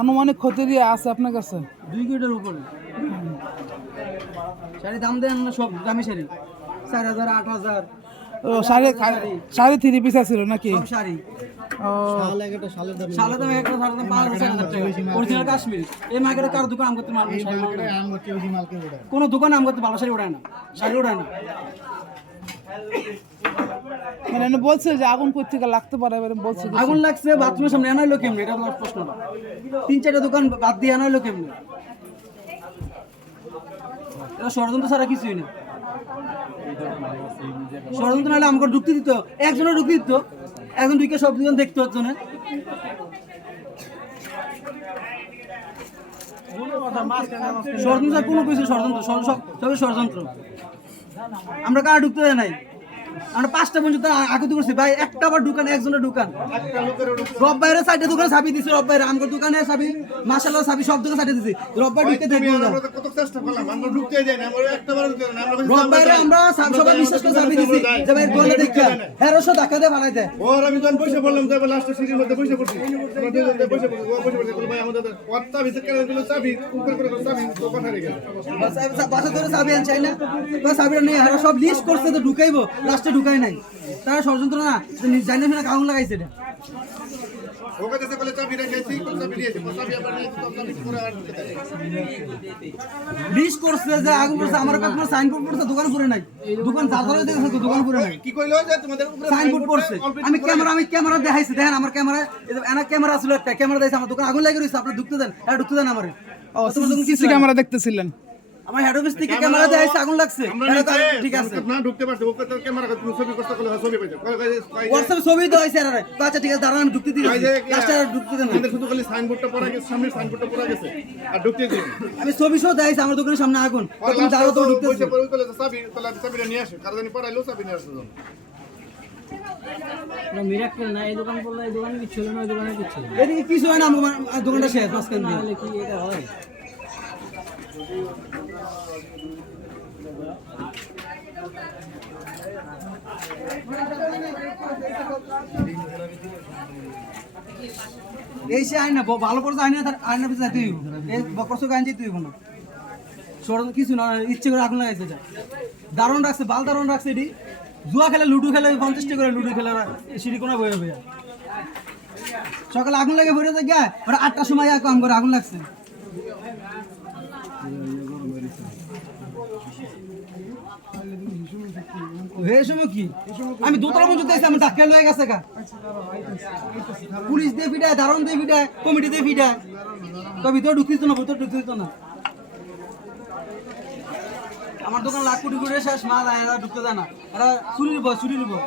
আনুমানিক ক্ষতি দিয়ে আছে আপনার কাছে 2 কোটির উপরে। শাড়ি দাম দেন না সব দামি শাড়ি 4000 8000। ও শাড়ি 3 পিস ছিল নাকি? সব শাড়ি ও শালের দাম একটা শালের দাম 5000 টাকা অরিজিনাল কাশ্মীরি। এই মার্কেটে কার দোকান আম করতে মাল কোনো দোকান আম করতে ভালো শাড়ি ওড়ায় না, শাড়ি ওড়ায় না। মানে বলছে যে আগুন কোথেকে লাগতে পারে, এবারে বলছে আগুন লাগছে বাথরুমের সামনে আনা হলো কেমনে, এটা তোমার প্রশ্ন না। 3-4টা দোকান বাদ দিয়ে আনা হলো কেমনে, এটা ষড়যন্ত্র ছাড়া কিছুই না। ষড়যন্ত্র নাহলে আমাকে ঢুকতে দিত, একজনের ঢুকতে দিত, এখন দুইকে সব দোকান দেখতে হচ্ছে না। ষড়যন্ত্র কোনো কিছু ষড়যন্ত্র, সবই ষড়যন্ত্র। আমরা কারা ঢুকতে দেয় নাই, আমরা 5টা পর্যন্ত আকুতি করছি ভাই, একটা বার দোকান একজনের দোকান। রব বাইরে 4টা দোকানে চাবি দিছি, রব বাইরে আমার দোকানে চাবি, মাশাআল্লাহ চাবি সব দোকানে চাবি দিছি। রব বাইরে ঢুকতে দেখবো না, কত চেষ্টা করলাম আমরা ঢুকতে যাই না, আমরা একটা বার ঢুকতে না, আমরা রব বাইরে আমরা সবাই বিশ্বাস করে চাবি দিছি যে ভাই দোকানে দেখা হেরোশো টাকা দিয়ে বানাই দেয়। ওর আমি যখন পয়সা বললাম যে লাস্ট সিরির মধ্যে পয়সা করছি, আমরা দুজনে পয়সা করছি, ও পয়সা করছে ভাই আমাদের ওয়াটটা ভিতরে কেন দিল চাবি উপর করে চাবি তো কথা রেখে বাসা ধরে চাবি আন চাই না, তো চাবিটা নেই, হেরো সব লিস্ট করছে তো ঢুকাইবো, লাস্টে ঢুকাই নাই। তারা ষড়যন্ত্র না, জানি না কাউন লাগাইছে এটা। ওকে দেশে বলে চাবি রেখেছি, চাবি দিয়েছি, চাবি আবার নিয়ে তো চাবি করে আর ঢুকে দেয়। লিস্ট করছে যে আগুন করছে, আমার কাছে সাইনবোর্ড পড়ছে, দোকান পুরে নাই, দোকান দাদারে দেখছে তো দোকান পুরে নাই, কি কইলো যে তোমাদের উপরে সাইনবোর্ড পড়ছে। আমি ক্যামেরা দেখাইছি, দেখেন আমার ক্যামেরা, এনা ক্যামেরা ছিল একটা, ক্যামেরা দেখাইছে আমার দোকান আগুন লাগিয়ে রইছে, আপনি ঢুকতে দেন, আর ঢুকতে দেন আমারে। ও সিসি ক্যামেরা দেখতেছিলেন? আমার হেড অফিস থেকে ক্যামেরা দেখাইছে আগুন লাগছে, ঠিক আছে না ঢুকতে পারছে, ওকে তো ক্যামেরা তুমি ছবি করতে করলে ছবি পাইছো, হোয়াটসঅ্যাপে ছবি দেখাইছে। আরে আচ্ছা ঠিক আছে, দাঁড়ান আমি ঢুকতে দিই, লাস্টে আর ঢুকতে দেন না। আমাদের শুধু খালি সাইনবোর্ডটা পড়া গেছে, সামনে সাইনবোর্ডটা পড়া গেছে আর ঢুকতে দিই। আমি ছবি সহ দেখাইছি আমার দোকানের সামনে আগুন, তুমি দাঁড়াও তো ঢুকতে পয়সা পড়ে কইলে চাবি তাহলে চাবিটা নিয়ে আসে, কারণ পড়াইলো চাবি নিয়ে আসলো। মিরাক্কেল না, এই দোকান বললে এই দোকানে কিছু হলো না, এই দোকানে কিছু হলো না। এদিকে কিছু হয় না, আমার দোকানটা শেষ মাঝখান দিয়ে। তাহলে কি এটা হয়? এই সে আইনা ভালো করে আইনা, তার আইনা পিছনে যাইতে হইব, এই বকরসক আইন যেতে হইব না। সরল কিছু না, ইচ্ছে করে আগুন লাগাইছে যা দারুণ রাখছে, বাল দারুণ রাখছে। এটি জুয়া খেলে, লুডু খেলে 50 টাকা করে লুডু খেলে সিঁড়ি কোনা বয়ে বইয়া সকালে আগুন লাগে ভরে যায় গা, ওরা 8টার সময় কাম করে আগুন লাগছে। এই সময় কি আমি দোতলা পর্যন্ত এসে আমার ডাক্তার লয়ে গেছে গা, পুলিশ দিয়ে ফিটায়, দারুণ দিয়ে ফিটায়, কমিটি দিয়ে ফিটায়, তো ভিতরে ঢুকতে দিত না, ভিতরে ঢুকতে দিত না। আমার দোকান লাখ কোটি করে শেষ মাল, এরা ঢুকতে দেয় না, এরা চুরির বয়